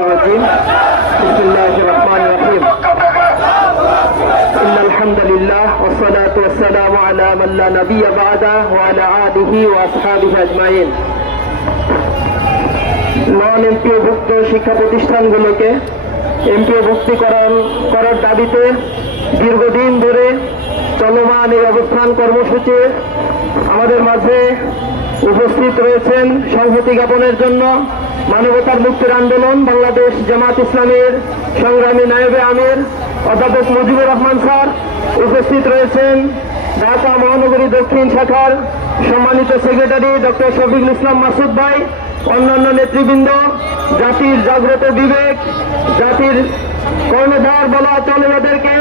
الرجيم بسم الله الرحمن الرحيم إن الحمد لله والصلاة والسلام على من لا نبي بعده وعلى آله وأصحابه أجمعين নন এমপিওভুক্ত শিক্ষা প্রতিষ্ঠানগুলোকে এমপিওভুক্তি করার দাবিতে দীর্ঘদিন ধরে চলমান এই অবস্থান কর্মসূচি আমাদের মাঝে উপস্থিত রয়েছেন সংহতি জ্ঞাপনের জন্য মানবতার মুক্তির আন্দোলন বাংলাদেশ জামাত ইসলামের সংগ্রামী নায়েবে আমির অধ্যাপক মুজিবুর রহমান স্যার, উপস্থিত রয়েছেন ঢাকা মহানগরী দক্ষিণ শাখার সম্মানিত সেক্রেটারি ডক্টর শফিকুল ইসলাম মাসুদ ভাই, অন্যান্য নেতৃবৃন্দ, জাতির জাগ্রত বিবেক, জাতির কর্ণধার বলা চলে যাদেরকে,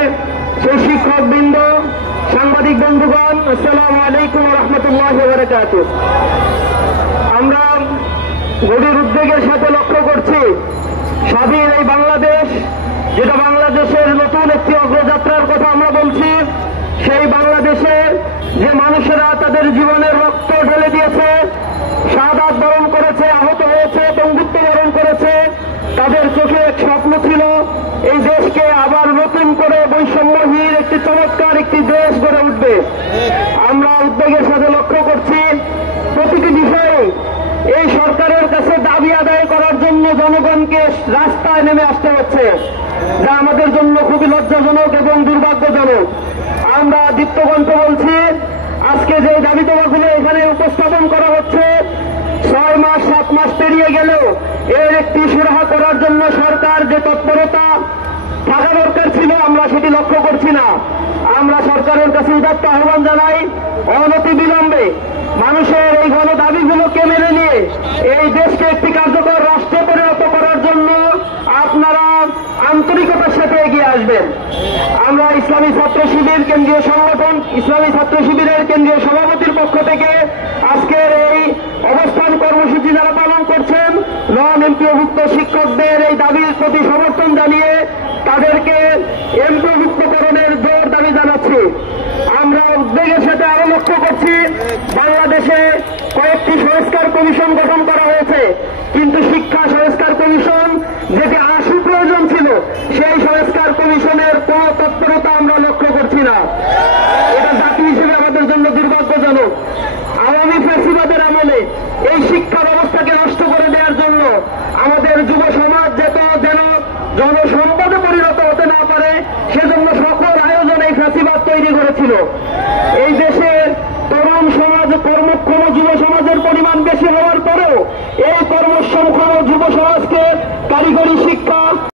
সেই শিক্ষকবৃন্দ, সাংবাদিক বন্ধুগণ, আসসালামু আলাইকুম ওয়া রাহমাতুল্লাহি ওয়া বারাকাতুহু। আমরা গভীর উদ্বেগের সাথে লক্ষ্য করছি স্বাধীন এই বাংলাদেশ, যেটা বাংলাদেশের নতুন একটি অগ্রযাত্রার কথা আমরা বলছি, সেই বাংলাদেশের যে মানুষেরা তাদের জীবনের রক্ত ঢেলে দিয়েছে, শাহাদাত বরণ করেছে, আহত হয়েছে, বন্ধুত্ব বরণ করেছে, তাদের চোখে এক স্বপ্ন ছিল এই দেশকে আবার নতুন করে বৈষম্যহীন একটি চমৎকার একটি দেশ গড়ে উঠবে। আমরা উদ্বেগের সাথে লক্ষ্য করছি প্রতিটি বিষয়ে এই সরকারের কাছে দাবি আদায় করার জন্য জনগণকে রাস্তায় নেমে আসতে হচ্ছে, যা আমাদের জন্য খুবই লজ্জাজনক এবং দুর্ভাগ্যজনক। আমরা দীপ্তকণ্ঠ বলছি, আজকে যে দাবি দাবাগুলো এখানে উপস্থাপন করা হচ্ছে 6 মাস 7 মাস পেরিয়ে গেলেও এর একটি সুরাহা করার জন্য সরকার যে তৎপরতা থাকা দরকার ছিল আমরা সেটি লক্ষ্য করছি না। আমরা সরকারের কাছে উদাত্ত আহ্বান জানাই, অনতি বিলম্বে মানুষের এই গণ দাবিগুলোকে মেনে নিয়ে এই দেশকে একটি কার্যকর রাষ্ট্রে পরিণত করার জন্য আপনারা আন্তরিকতার সাথে এগিয়ে আসবেন। আমরা ইসলামী ছাত্র শিবির কেন্দ্রীয় সংগঠন, ইসলামী ছাত্র শিবিরের কেন্দ্রীয় সভাপতির পক্ষ থেকে আজকের এই অবস্থান কর্মসূচি যারা পালন করছেন নন এমপিওভুক্ত শিক্ষকদের এই দাবির প্রতি সমর্থন জানিয়ে তাদেরকে এমপিওভুক্তকরণের জোর দাবি জানাচ্ছি। আমরা উদ্বেগের সাথে আরো লক্ষ্য করছি বাংলাদেশে কয়েকটি সংস্কার কমিশন গঠন করা হয়েছে, কিন্তু শিক্ষা সংস্কার কমিশন যেটি আশু প্রয়োজন ছিল সেই সংস্কার কমিশনের কোন তৎপরতা আমরা লক্ষ্য করছি না। এটা জাতি হিসেবে আমাদের জন্য দুর্ভাগ্যজনক। আওয়ামী ফ্যাসিবাদের আমলে এই শিক্ষা ব্যবস্থাকে নষ্ট করে দেওয়ার জন্য আমাদের যুব সমাজ যেন জনসম্পদ